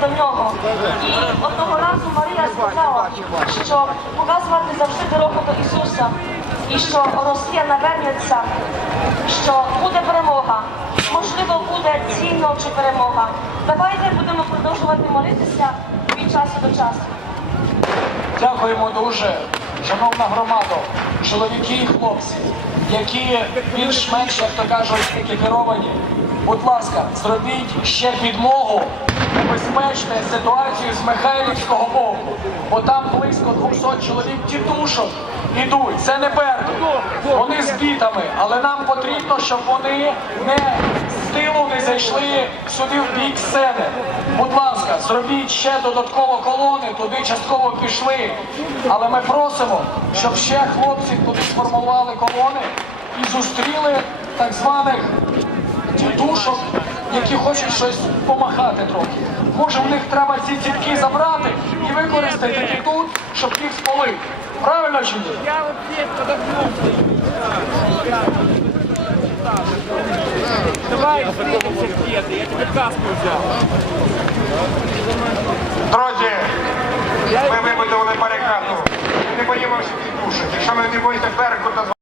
до нього. І одного разу Марія сказала, що показувати завжди дорогу до Ісуса, і що Росія навернеться, що буде перемога. Можливо, буде цінно чи перемога. Давайте будемо продовжувати молитися від часу до часу. Дякуємо дуже, шановна громада, чоловіки і хлопці, які більш-менш, як то кажуть, екіпіровані. Будь ласка, зробіть ще підмогу небезпечної ситуації з Михайлівського боку, бо там близько 200 чоловік тітушок ідуть. Це не Беркут. Вони з бітами, але нам потрібно, щоб вони не з зайшли сюди в бік сцени. Будь ласка, зробіть ще додатково колони, туди частково пішли. Але ми просимо, щоб ще хлопці туди сформували колони і зустріли так званих тітушок, які хочуть щось помахати трохи. Може, в них треба ці ціпки забрати і використати їх тут, щоб їх спалити. Правильно чи ні? Я подохнулся. Давай встретимся где-то, я тебе каску взял. Друзі, ми вибудували барикаду.